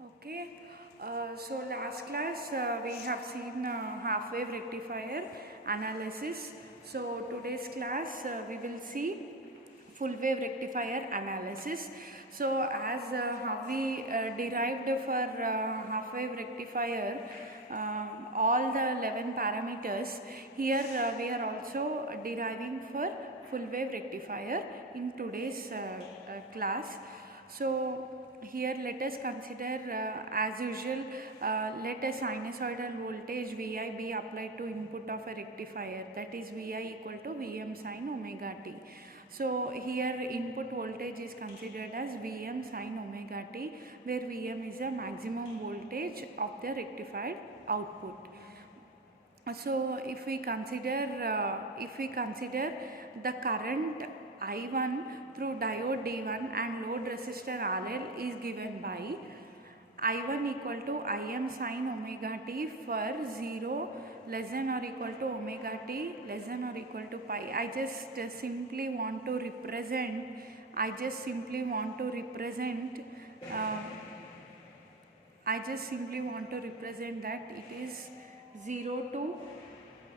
Okay, so last class we have seen half-wave rectifier analysis. So today's class we will see full-wave rectifier analysis. So as how we derived for half-wave rectifier all the 11 parameters, here we are also deriving for full-wave rectifier in today's class. So here let us consider as usual let a sinusoidal voltage Vi be applied to input of a rectifier, that is Vi equal to Vm sin omega t. So here input voltage is considered as Vm sin omega t, where Vm is a maximum voltage of the rectified output. So if we consider the current I1 through diode D1 and load resistor RL is given by I1 equal to Im sin omega t for 0 less than or equal to omega t less than or equal to pi. I just simply want to represent that it is 0 to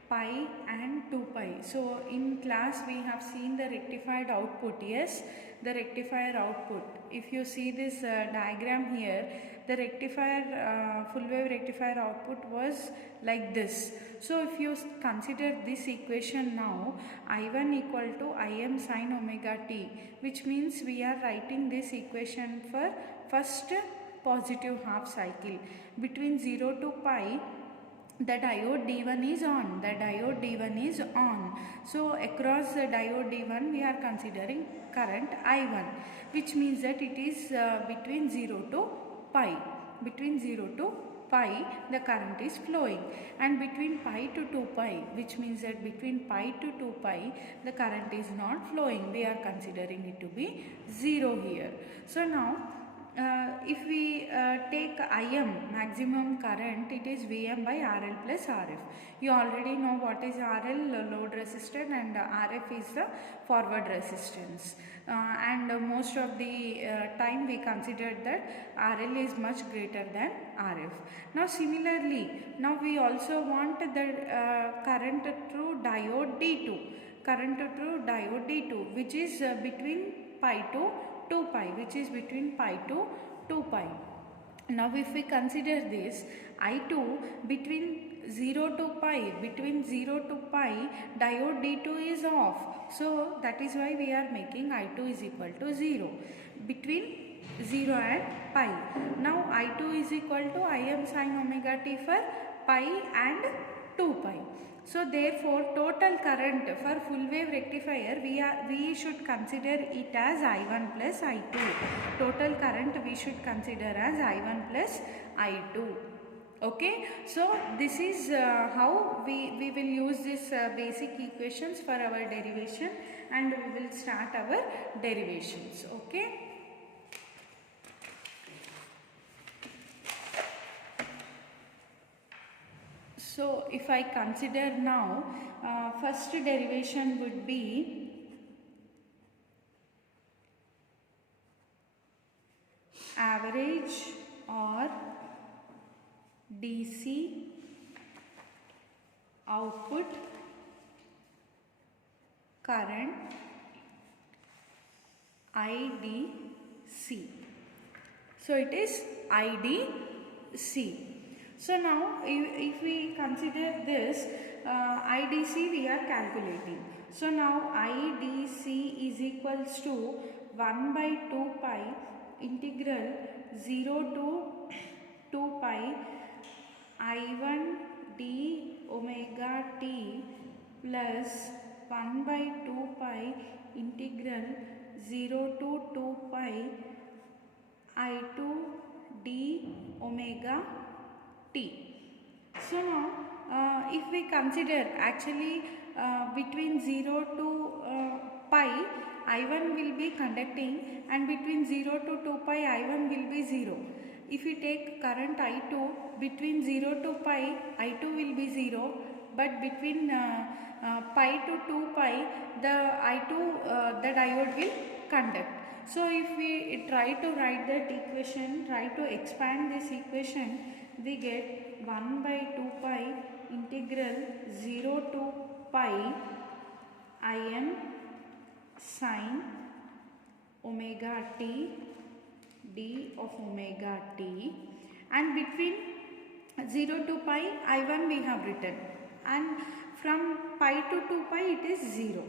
pi and 2 pi. So in class we have seen the rectified output. Yes, the rectifier output. If you see this diagram here, the rectifier full wave rectifier output was like this. So if you consider this equation now, I1 equal to Im sin omega t, which means we are writing this equation for first positive half cycle. Between 0 to pi, the diode D1 is on. So across the diode D1 we are considering current I1, which means that it is between 0 to pi. Between 0 to pi the current is flowing, and between pi to 2 pi, which means that between pi to 2 pi the current is not flowing. We are considering it to be 0 here. So now if we take Im maximum current, it is Vm by RL plus Rf. You already know what is RL, load resistance, and Rf is the forward resistance. And most of the time we considered that RL is much greater than Rf. Now similarly, now we also want the current through diode D2, which is between pi to 2 pi, which is between pi to 2 pi. Now if we consider this I2 between 0 to pi, diode D2 is off. So that is why we are making I2 is equal to 0 between 0 and pi. Now I2 is equal to Im sin omega t for pi and 2 pi. So therefore total current for full wave rectifier we should consider it as I1 plus I2. Total current we should consider as I1 plus I2. Okay, so this is how we will use this basic equations for our derivation, and we will start our derivations. Okay. So if I consider now, first derivation would be average or DC output current IDC. So it is IDC. So now if we consider this IDC we are calculating. So now IDC is equals to 1 by 2 pi integral 0 to 2 pi I1 d omega t plus 1 by 2 pi integral 0 to 2 pi I2 d omega t. So now if we consider actually between 0 to pi I1 will be conducting, and between 0 to 2 pi I1 will be 0. If we take current I2 between 0 to pi I2 will be 0, but between pi to 2 pi the I2 the diode will conduct. So if we try to write that equation, try to expand this equation, we get 1 by 2 pi integral 0 to pi Im sine omega t d of omega t, and between 0 to pi I1 we have written, and from pi to 2 pi it is 0,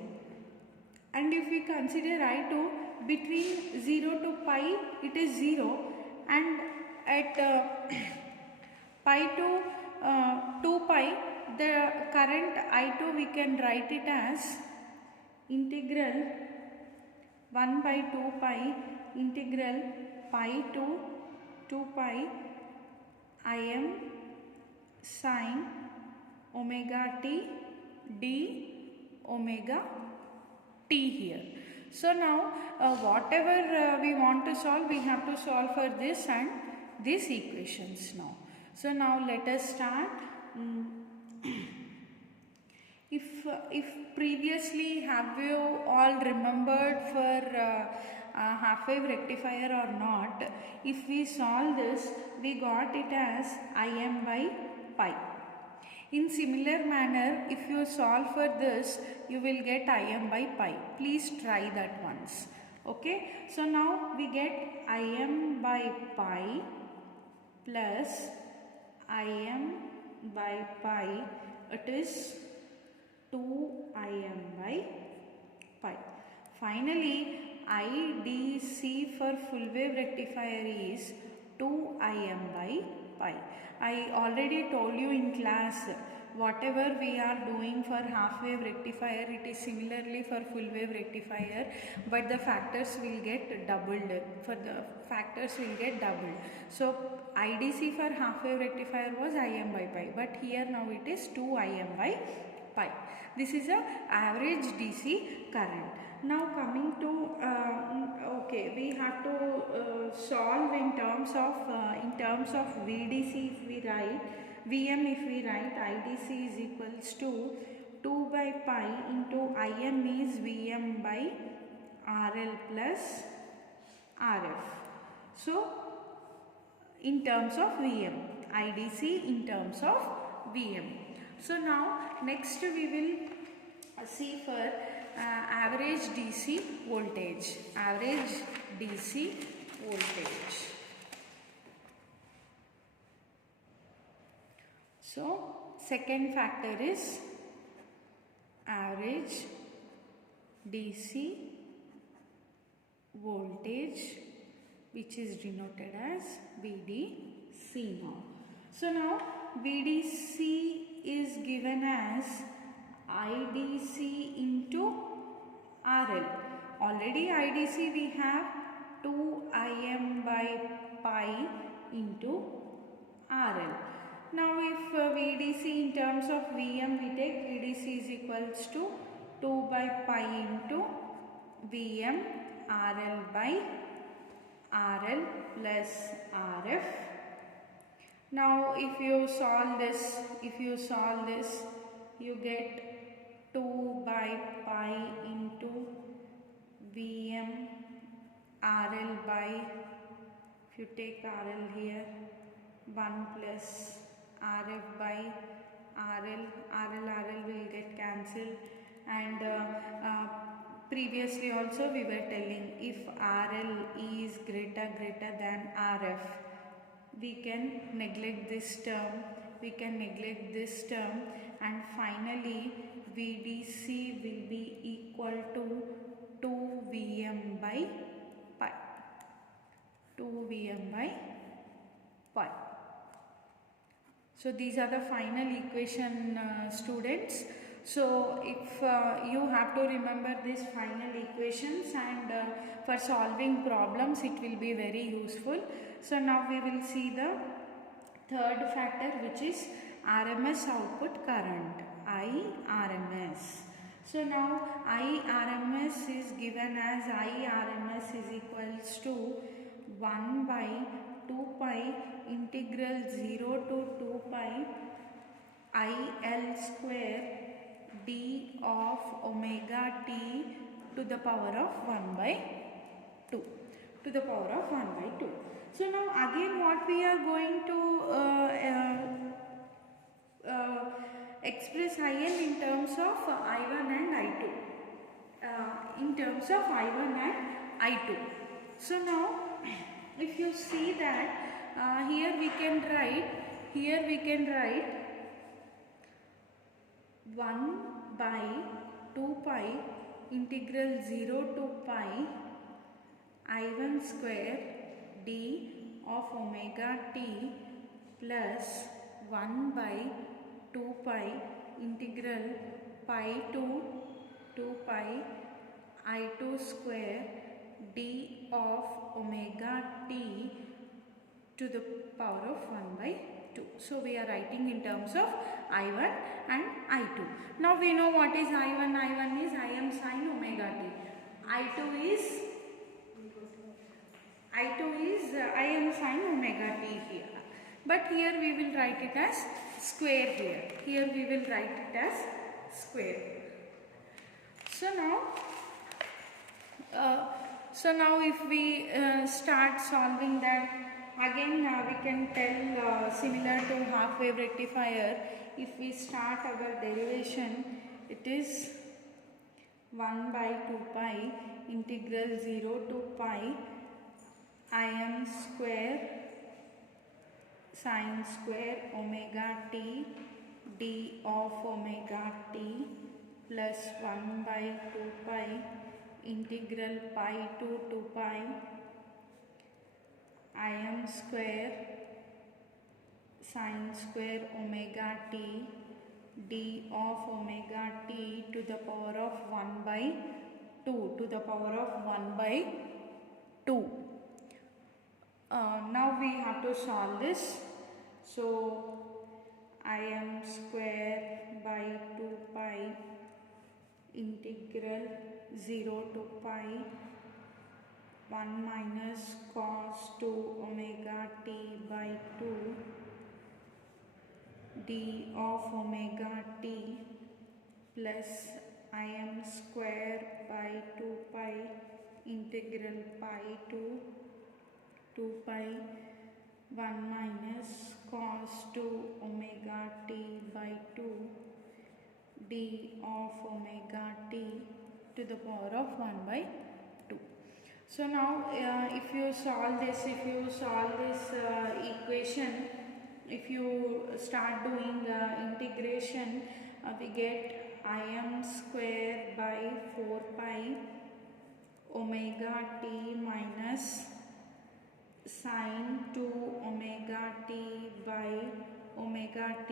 and if we consider I2, between 0 to pi it is 0, and at pi to 2 pi the current I2 we can write it as integral 1 by 2 pi integral pi to 2 pi Im sine omega t d omega t here. So now whatever we want to solve, we have to solve for this and these equations now. So now let us start. If previously, have you all remembered for half-wave rectifier or not? If we solve this, we got it as Im by pi. In similar manner, if you solve for this, you will get Im by pi. Please try that once. Okay. So now we get Im by pi plus Im by pi. It is 2 Im by pi. Finally, IDC for full wave rectifier is 2 Im by pi. I already told you in class, whatever we are doing for half wave rectifier, it is similarly for full wave rectifier, but the factors will get doubled. So IDC for half wave rectifier was Im by pi, but here now it is 2 Im by pi. This is a average DC current. Now coming to okay, we have to solve in terms of VDC. If we write Vm, if we write IDC is equals to 2 by pi into Im is Vm by RL plus RF. So in terms of Vm, IDC in terms of Vm. So now next we will see for average DC voltage. Average DC voltage. So second factor is average DC voltage, which is denoted as VDC now. So now VDC is given as IDC into RL. Already IDC we have 2 Im by pi into RL. Now if VDC in terms of Vm, we take VDC is equals to 2 by pi into Vm RL by RL plus RF. Now if you solve this, you get 2 by pi into Vm RL by, if you take RL here, 1 plus RF by RL will get cancelled, and previously also we were telling, if RL is greater than RF, we can neglect this term, and finally VDC will be equal to 2 Vm by pi. So these are the final equation, students. So if you have to remember these final equations, and for solving problems it will be very useful. So now we will see the third factor, which is RMS output current, IRMS. So now IRMS is given as IRMS is equals to 1 by 2 pi integral 0 to 2 pi IL square d of omega t to the power of 1 by 2 to the power of 1 by 2. So now again what we are going to express In in terms of I1 and I2. In terms of I1 and I2. So now if you see that here we can write 1 by 2 pi integral 0 to pi I1 square d of omega t plus 1 by 2 pi integral pi to 2 pi I2 square d of omega t to the power of 1 by 2. So we are writing in terms of I1 and I2. Now we know what is I1. I1 is Im sin omega t. I2 is Im sin omega t here. But here we will write it as square here. Here we will write it as square. So now if we start solving that, again we can tell similar to half wave rectifier. If we start our derivation, it is 1 by 2 pi integral 0 to pi Im square sin square omega t d of omega t plus 1 by 2 pi integral pi to 2 pi Im square sin square omega t d of omega t to the power of 1 by 2 to the power of 1 by 2. Now we have to solve this. So Im square by 2 pi integral 0 to pi 1 minus cos 2 omega t by 2 d of omega t plus Im square by 2 pi integral pi to 2 pi 1 minus cos 2 omega t by 2 d of omega t to the power of 1 by 2. So now if you solve this equation, if you start doing integration, we get Im square by 4 pi omega t minus sin 2 omega t by omega t,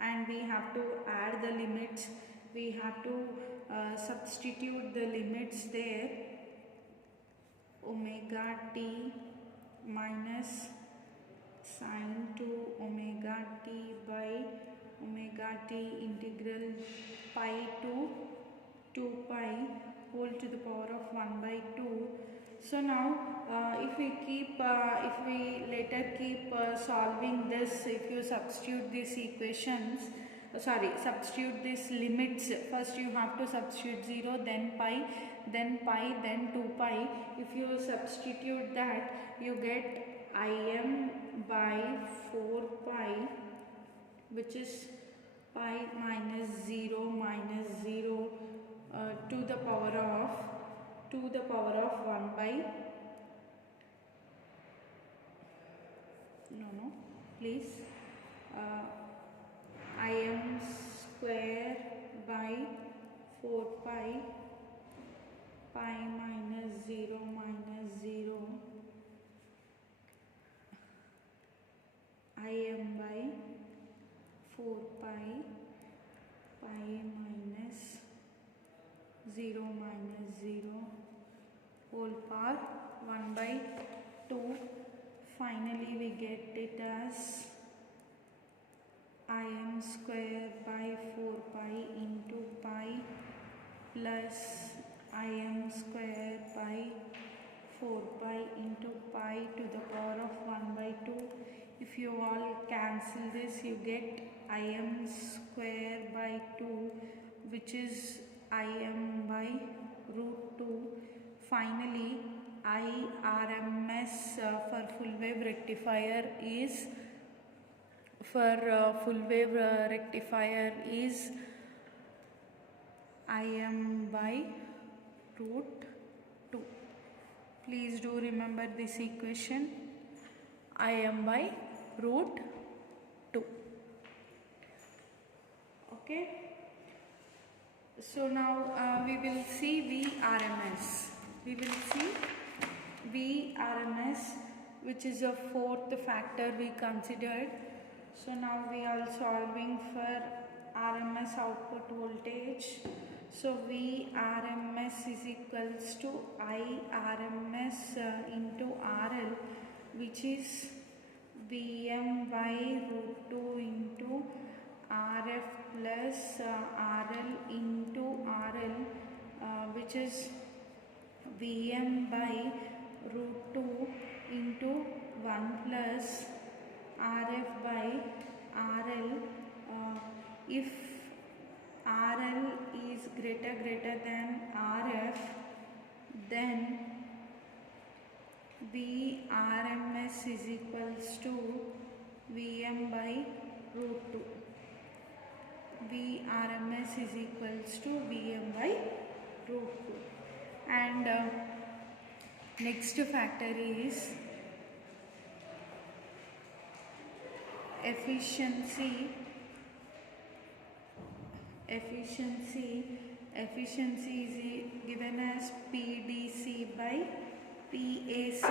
and we have to add the limits. We have to substitute the limits there. Omega t minus sin 2 omega t by omega t integral pi to 2 pi whole to the power of 1 by 2. So now if we later keep solving this, if you substitute these equations, substitute these limits. First you have to substitute 0, then pi, then 2 pi. If you substitute that, you get Im by 4 pi, which is pi minus 0 to the power of 1 by please Im square by 4 pi minus 0 Im by 4 pi minus 0 whole power 1 by 2. Finally we get it as Im square by 4 pi into pi plus Im square by 4 pi into pi to the power of 1 by 2. If you all cancel this, you get Im square by 2, which is Im by root 2. finally IRMS for full wave rectifier is Im by root 2. Please do remember this equation, Im by root 2. Okay. So now we will see VRMS. We will see VRMS, which is a fourth factor we considered. So now we are solving for RMS output voltage. So VRMS is equals to IRMS into RL, which is Vm by root 2 into RF plus RL into RL, which is Vm by root 2 into 1 plus RF by RL. If RL is greater than RF, then VRMS is equals to Vm by root 2. VRMS is equals to Vm by root 2. And next factor is efficiency. Efficiency is given as PDC by PAC.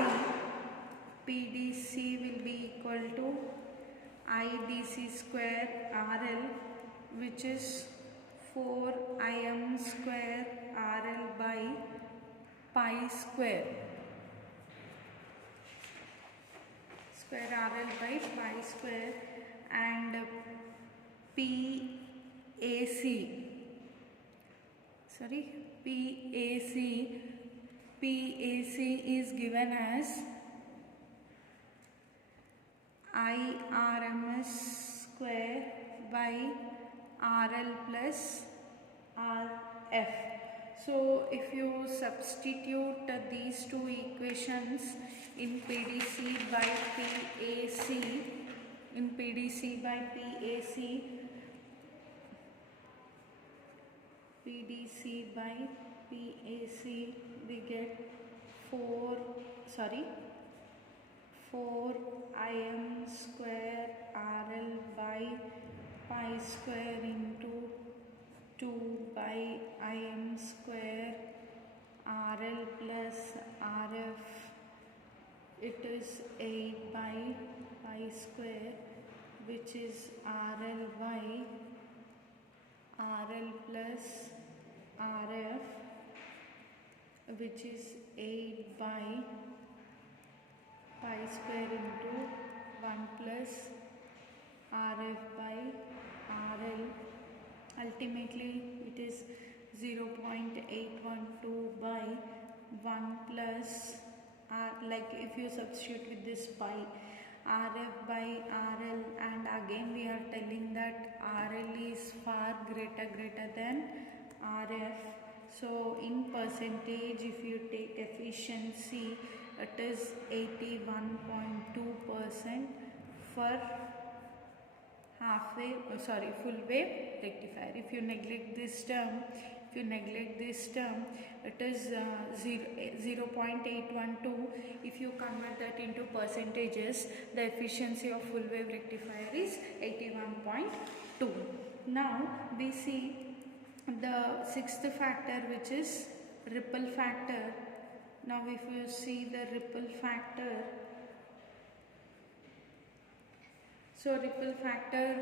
PDC will be equal to IDC square RL, which is 4 Im square RL by pi square. RL by pi square. And PAC is given as IRMS square by RL plus RF. So if you substitute these two equations in PDC by PAC, we get 4 Im square RL by pi square into 2 by Im square RL plus RF. It is 8 by pi square, which is RL by RL plus RF, which is 8 by pi square into 1 plus RF by RL. Ultimately it is 0.812 by 1 plus like if you substitute with this pi, RF by RL, and again we are telling that RL is far greater than RF. So in percentage, if you take efficiency, it is 81.2% for full wave rectifier. If you neglect this term, it is 0.812. If you convert that into percentages, the efficiency of full wave rectifier is 81.2. Now we see the sixth factor, which is ripple factor. Now if you see the ripple factor, so ripple factor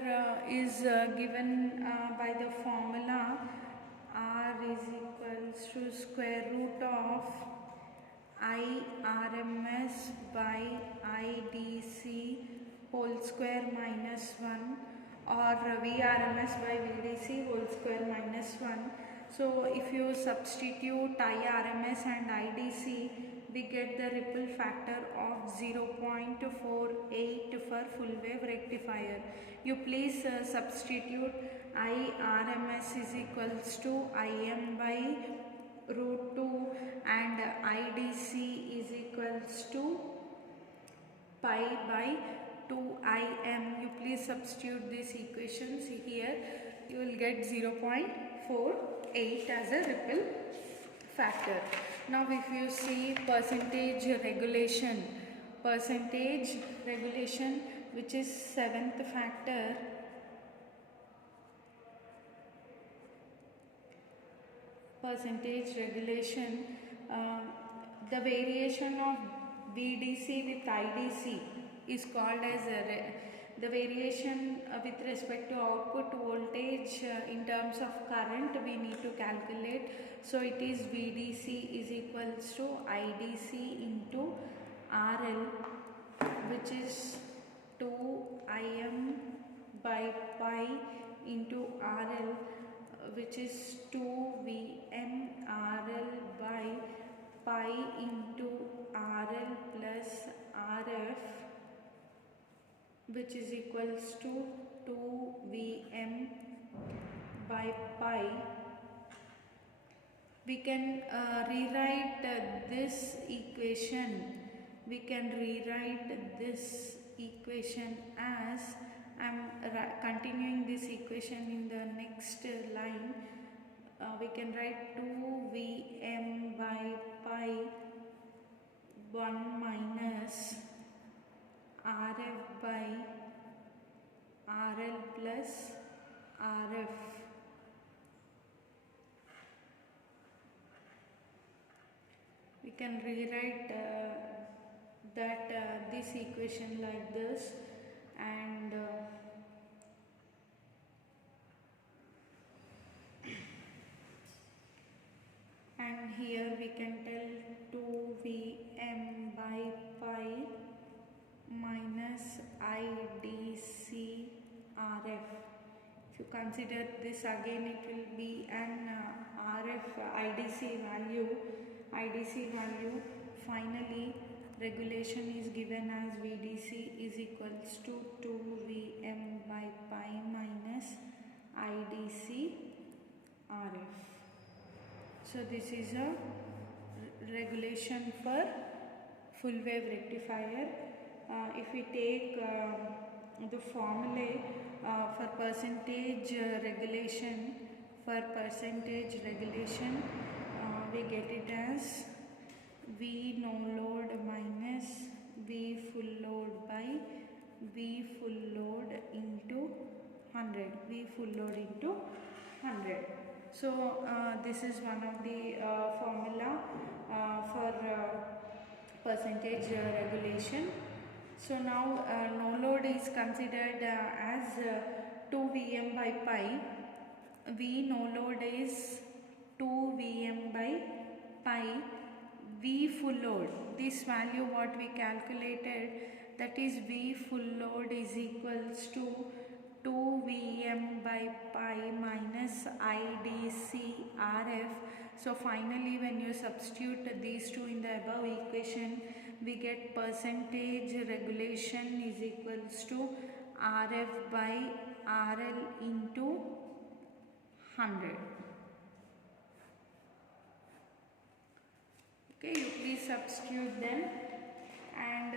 is given by the formula R is equals to square root of IRMS by IDC whole square minus 1, or VRMS by VDC whole square minus 1. So if you substitute IRMS and IDC, we get the ripple factor of 0.48 for full wave rectifier. You please substitute IRMS is equals to Im by root 2 and IDC is equals to pi by 2Im. You please substitute these equations here. You will get 0.48 as a ripple factor. Now if you see percentage regulation which is 7th factor, percentage regulation, the variation of VDC with IDC is called as the variation with respect to output voltage in terms of current we need to calculate. So it is VDC is equals to IDC into RL, which is 2Im by pi into RL, which is 2Vm RL by pi into RL plus RF, which is equals to 2Vm by pi. We can rewrite this equation. We can rewrite this equation as, I am continuing this equation in the next line. We can write 2Vm by pi 1 minus RF by RL plus RF. We can rewrite this equation like this, and here we can tell 2Vm by pi minus IDC RF. If you consider this again, it will be an RF IDC value. Finally, regulation is given as VDC is equals to 2Vm by pi minus IDC RF. So this is a regulation for full wave rectifier. If we take the formulae for percentage regulation, we get it as V no load minus V full load by V full load into 100. V full load into 100. So this is one of the formula for percentage regulation. So now no load is considered as 2Vm by pi. V no load is 2Vm by pi. V full load, this value what we calculated, that is V full load is equals to 2Vm by pi minus IDC RF. So finally when you substitute these two in the above equation, we get percentage regulation is equals to RF by RL into 100. Okay, you please substitute them. And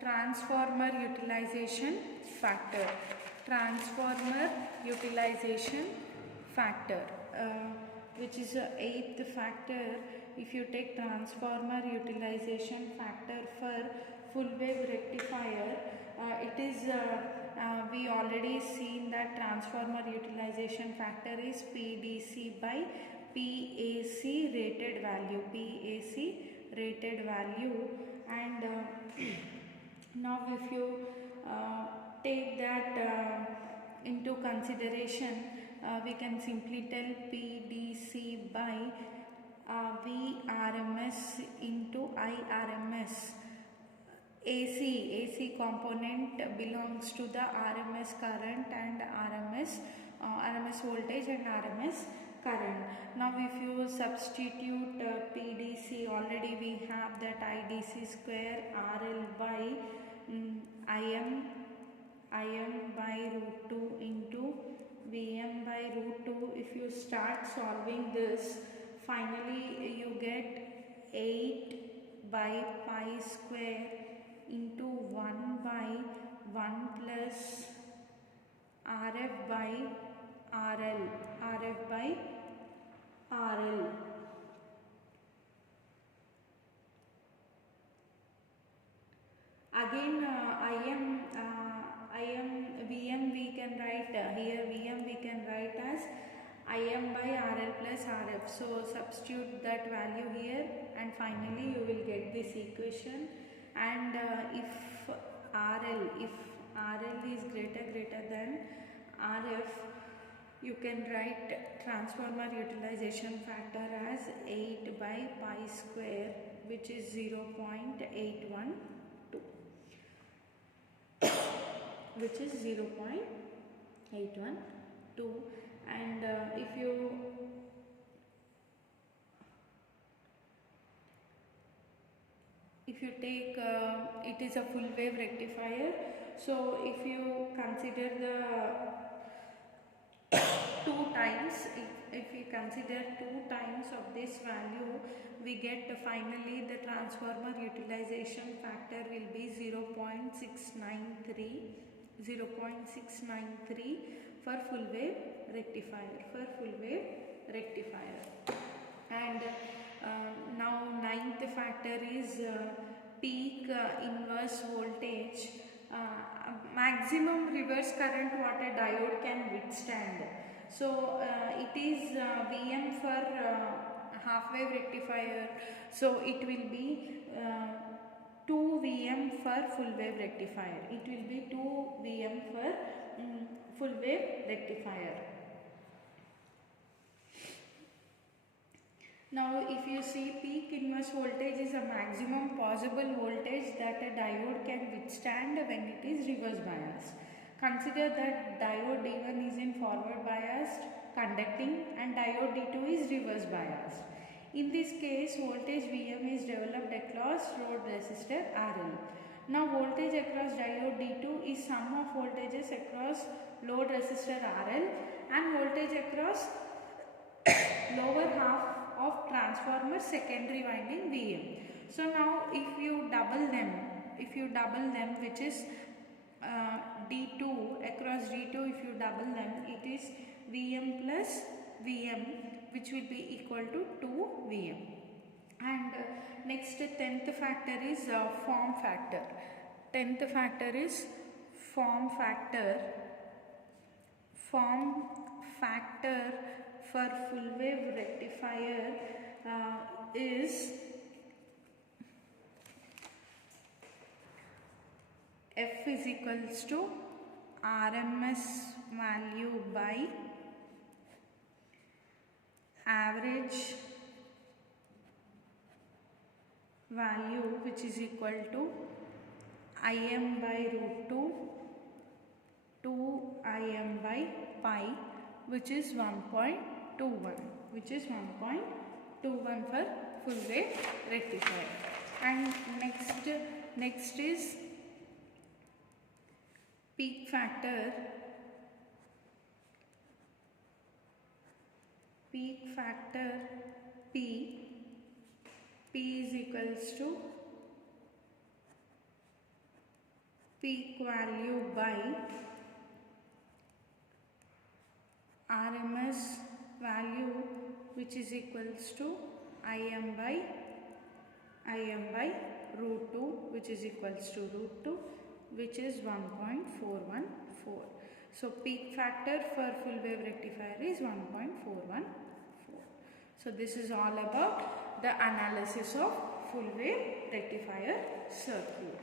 transformer utilization factor. Which is the 8th factor. If you take transformer utilization factor for full wave rectifier, it is we already seen that transformer utilization factor is PDC by PAC rated value. And now if you take that into consideration, we can simply tell PDC by VRMS into IRMS. AC component belongs to the RMS current and RMS voltage and RMS current. Now if you substitute PDC, already we have that IDC square RL by IM by root 2 into VM by root 2. If you start solving this, finally by pi square into 1 by 1 plus RF by RL, RF by RL. Again Vm we can write here, Vm we can write as Im by RL plus RF. So substitute that value here and finally you will get this equation. And if RL is greater than RF, you can write transformer utilization factor as 8 by pi square, which is 0.812, which is 0.812. And if you take it is a full wave rectifier, so if you consider the 2 times, if we consider 2 times of this value, we get finally the transformer utilization factor will be 0.693 for full wave rectifier. And now 9th factor is peak inverse voltage, maximum reverse current what a diode can withstand. So it is Vm for half wave rectifier, so it will be 2 Vm for full wave rectifier. It will be 2 Vm for full wave rectifier. Now if you see, peak inverse voltage is a maximum possible voltage that a diode can withstand when it is reverse biased. Consider that diode D1 is in forward biased conducting and diode D2 is reverse biased. In this case, voltage Vm is developed across load resistor RL. Now voltage across diode D2 is sum of voltages across load resistor RL and voltage across lower half of transformer secondary winding Vm. So now if you double them, which is D2 across D2, if you double them, it is Vm plus Vm, which will be equal to 2 Vm. And next 10th factor is form factor. 10th factor is form factor. Form factor for full wave rectifier is F is equals to RMS value by average value, which is equal to Im by root 2 to Im by pi, which is 1.21, for full wave rectifier. And next is peak factor. Peak factor P is equals to peak value by RMS value, which is equals to Im by root 2, which is equals to root 2, which is 1.414. So peak factor for full wave rectifier is 1.414. So this is all about the analysis of full wave rectifier circuit.